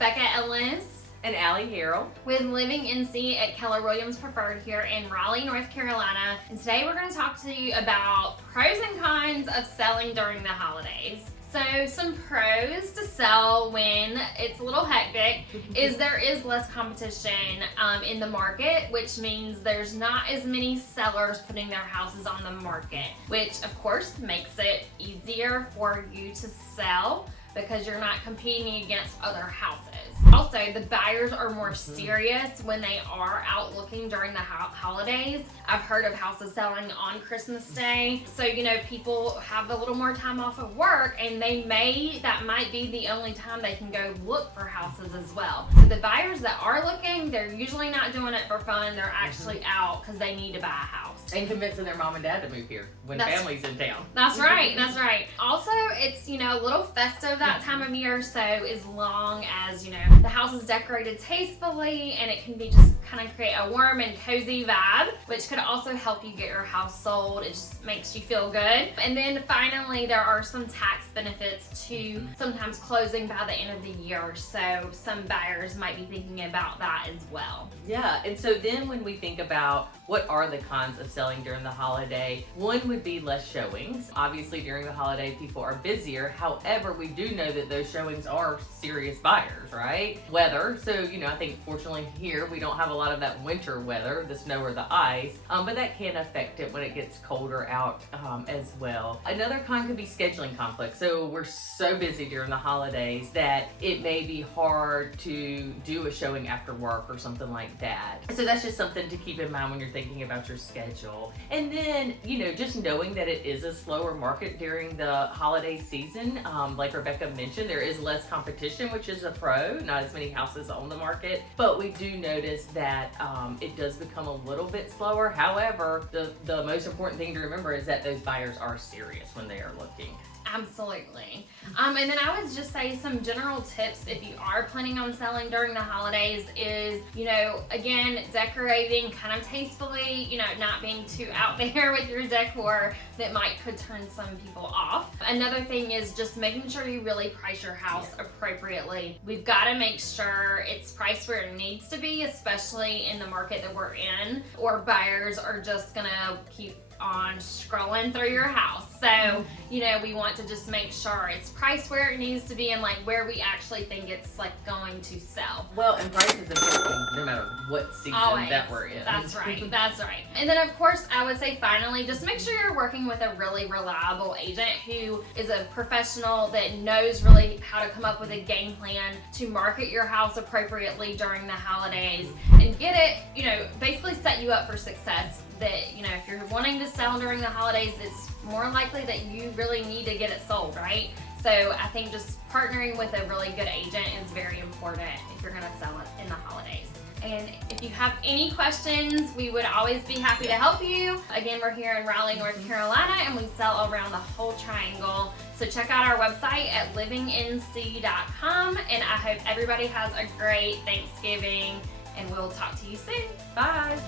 Becca and Allee with Living NC at Keller Williams Preferred here in Raleigh, North Carolina. And today we're going to talk to you about pros and cons of selling during the holidays. So some pros to sell when it's a little hectic is there is less competition in the market, which means there's not as many sellers putting their houses on the market, which of course makes it easier for you to sell because you're not competing against other houses. Also, the buyers are more serious when they are out looking during the holidays. I've heard of houses selling on Christmas Day. So, people have a little more time off of work and that might be the only time they can go look for houses as well. So the buyers that are looking, they're usually not doing it for fun. They're actually out because they need to buy a house. And convincing their mom and dad to move here when family's in town. That's right, that's right. Also, it's, a little festive that time of year, so as long as, the house is decorated tastefully and it can be just kind of create a warm and cozy vibe, which could also help you get your house sold. It just makes you feel good. And then finally, there are some tax benefits to sometimes closing by the end of the year, so some buyers might be thinking about that as well. Yeah, and so then when we think about what are the cons of selling during the holiday, one would be less showings. Obviously, during the holiday, people are busier. However, we do know that those showings are serious buyers, right? Weather. So, I think fortunately here, we don't have a lot of that winter weather, the snow or the ice, but that can affect it when it gets colder out as well. Another con could be scheduling conflicts. So we're so busy during the holidays that it may be hard to do a showing after work or something like that. So that's just something to keep in mind when you're thinking about your schedule. And then, just knowing that it is a slower market during the holiday season. Like Rebecca mentioned, there is less competition, which is a pro, not as many houses on the market, but we do notice that it does become a little bit slower. However, the most important thing to remember is that those buyers are serious when they are looking. Absolutely. And then I would just say some general tips if you are planning on selling during the holidays is, again, decorating kind of tastefully, not being too out there with your decor that could turn some people off. Another thing is just making sure you really price your house appropriately. We've got to make sure it's priced where it needs to be, especially in the market that we're in, or buyers are just gonna keep on scrolling through your house. So, we want to just make sure it's priced where it needs to be and where we actually think it's going to sell. Well, and price is important no matter what season that we're in. That's right, that's right. And then of course, I would say finally, just make sure you're working with a really reliable agent who is a professional that knows really how to come up with a game plan to market your house appropriately during the holidays and get it, basically set you up for success. That, if you're wanting to sell during the holidays, it's more likely that you really need to get it sold, right? So I think just partnering with a really good agent is very important if you're going to sell it in the holidays. And if you have any questions, we would always be happy to help you. Again, we're here in Raleigh, North Carolina, and we sell around the whole triangle. So check out our website at livingnc.com, and I hope everybody has a great Thanksgiving, and we'll talk to you soon. Bye.